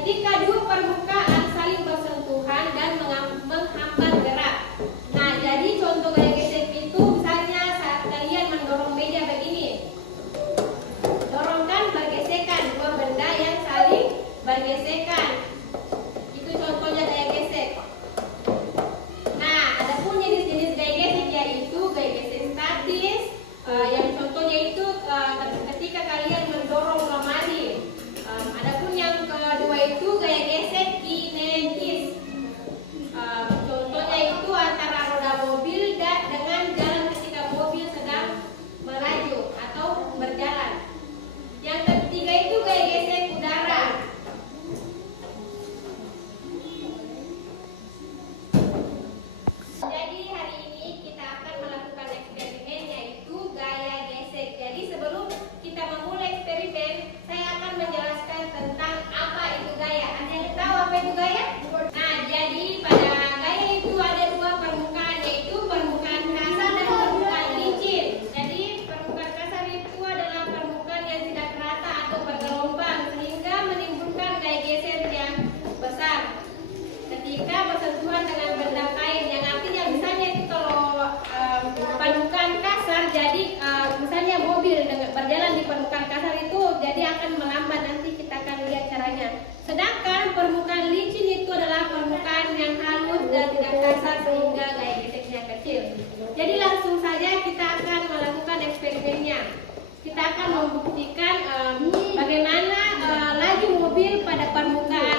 ketika dua permukaan saling bersentuhan dan menghambat gerak. Nah, jadi contoh gaya gesek itu misalnya saat kalian mendorong meja begini. Dorongkan bergesekan dua benda yang saling bergesekan. Itu contohnya gaya gesek. Nah, adapun jenis-jenis gaya gesek yaitu gaya gesek statis, yang contohnya itu ketika kalian mendorong lemari. Adapun yang kedua itu gaya gesek kinetis. Contohnya itu antara roda mobil dengan jalan ketika mobil sedang melaju atau berjalan. Yang ketiga itu gaya gesek udara. Jadi hari ini kita akan melakukan eksperimen yaitu gaya gesek. Jadi sebelum kita memulai eksperimen, saya akan menjelaskan tentang apa itu gaya. Ada yang tahu apa itu gaya? Nah, jadi pada gaya itu ada dua permukaan, yaitu permukaan kasar dan permukaan licin. Jadi permukaan kasar itu adalah permukaan yang tidak rata atau bergelombang sehingga menimbulkan gaya geser yang besar ketika bersentuhan dengan benda kain, yang artinya misalnya itu kalau permukaan kasar, jadi misalnya mobil berjalan di permukaan kasar itu jadi akan melambat, nanti kita akan lihat caranya. Sedangkan permukaan licin itu adalah permukaan yang halus dan tidak kasar sehingga gaya geseknya kecil. Jadi langsung saja kita akan melakukan eksperimennya. Kita akan membuktikan bagaimana laju mobil pada permukaan